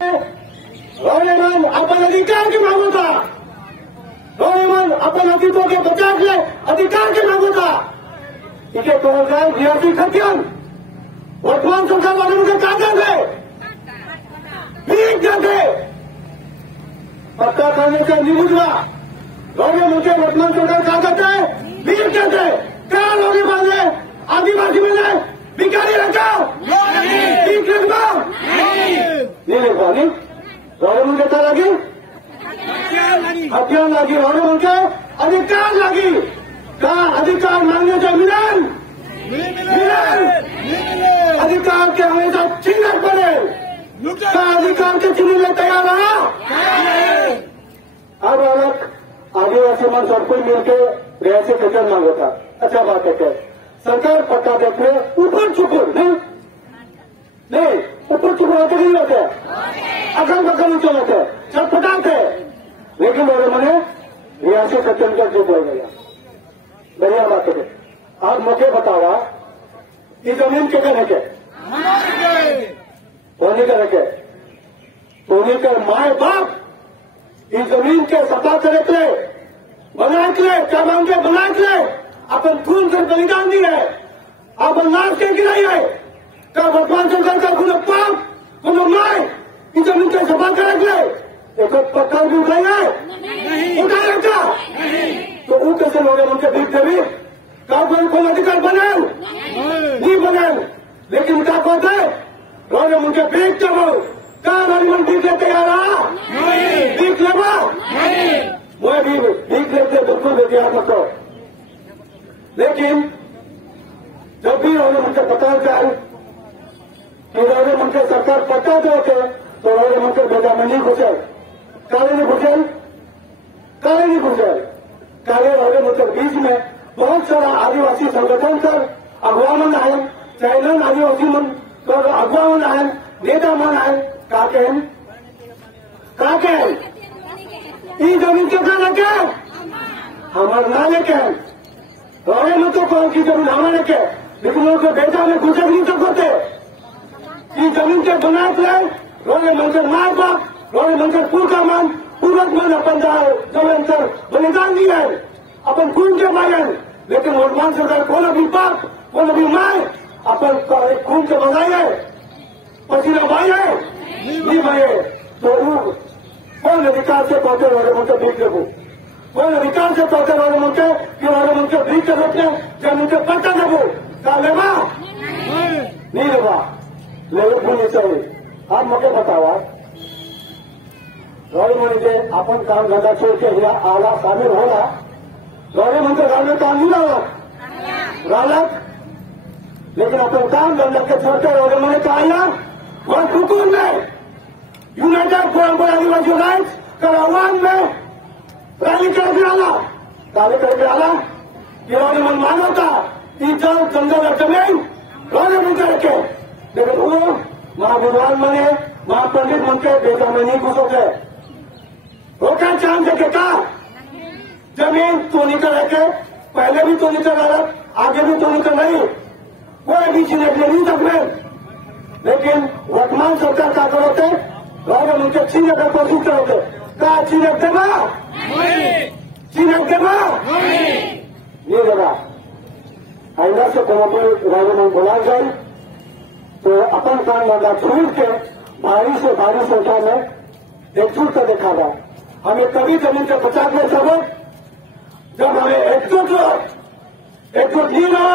रोनेमान अपन अधिकार की मांग होता, रोनेमान अपन अतीतों के बचाव के अधिकार की मांग होता। इसे 2082 खत्म वर्तमान सरकार वाले मुझे कागज है भीग जाते पक्का करने से नहीं बुझवा रोने मुझे वर्तमान सरकार कागज है भीग जाते क्या रोने वाले आदिवासी मिले भिखारी रखा ठीक रखा नहीं रखा नहीं रोने मुझे क्या लगी हथियार लगी रोने मुझे अधिकार लगी कहा अधिकार मांगने से मिलन अधिकार के हमेशा छीनना पड़े का अधिकार के छीनने में तैयार रहा। अब अलग आदिवासी मन सब कोई मिलकर गैर से कचर मांगो था। अच्छा बात है क्या सरकार पक्का देखने ऊपर चुपुर नहीं ऊपर चुप होते नहीं होते अगल बगल नीचे होते छटपटाते लेकिन मेरे मने रियासी सत्यन का चुप हो गया बढ़िया बात है। आप मुझे बतावा ये जमीन किधर है क्या धोनी का रखे धोनी का माए बाप इस जमीन के सपा करे थे बनाए थे क्या मांगे बनाए थे अपन खून से बलिदान दिए है आप नाश के गिराई है क्या भगवान शंकर का गुण पाप गुण माए इस जमीन के सपा करे थे एक पत्थर भी उठाए उठाया क्या तो वो कैसे लोग उनके बीच थे भी का कोई अधिकार बने नहीं बने लेकिन क्या कहते रोने मुझे बीच जब कहा राजमन बीच ले तैयार रहा बीच लेवा मैं भी बीच लेते बिल्कुल भी तैयार रखो लेकिन जब भी रोने मुझे पता चल कि रोने मुझे सरकार पता देते तो रोने मुझे बेटा में नहीं घुसे काले नहीं घुसे काले रोने मुझे बीच में बहुत सारा आदिवासी संगठन कर अगवा मन है चैनल आदिवासी मन कर अगवा मन है नेता मन है का कहें ई जमीन के का लगे हमार ना लेके रोने में तो कौन की जमीन हमारे लेके लेकिन उनके बेटा में गुजर नहीं सकते ई जमीन के बनाए थे रोने मंदिर मार बाप रोने मंदिर पूरा मन पूरक मन अपन जमीन कर बलिदान दिए अपन खून के मारे लेकिन वर्तमान सरकार कौन अभी बाप कौन अभी माए अपन खून के बनाए पसीना भाई नहीं भाई तो कौन अधिकार से पहुंचे वाले मुझे बीच रखू कौन अधिकार से पहुंचे वाले मुझे कि वाले मुझे बीच रखने जब मुझे पता लगू क्या लेवा नहीं लेवा लेवे भी नहीं चाहिए आप मुझे बतावा गौरी म्हणजे आपण काम धंदा छोड़ के यहाँ आला शामिल होला गौरी म्हणजे रावले काम नहीं रावलत लेकिन अपन काम धंधा के छोड़ते गौरी मैंने कहा यार वह हुकूम में United forum for Adivasi rights कल आह्वान में रैली करके आला काले करके आला ये गौरी मन मानो था कि जल जंगल जमीन गौरी मन रखे लेकिन वो महाविद्वान मने महापंडित मन के बेटा में नहीं घुसोगे रोका चांद देखे का जमीन तो निकल रखे पहले भी तो निकल रहा आगे भी तो निकल नहीं कोई भी चीज नहीं सकते लेकिन वर्तमान सरकार क्या करोते रावण उनके चीन का कोशिश करोते का चीनक देगा नहीं देगा आइंदा से कोई रावण बोला जाए तो अपन काम धंधा छोड़ के भारी से भारी संख्या में एकजुट कर देखा था हमें कभी जमीन से बचा के सबक जब हमें एकजुट नहीं रहा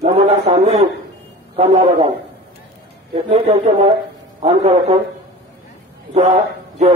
नमूना सामने कमला लगाऊ इतने कहकर मैं आन कर जय जय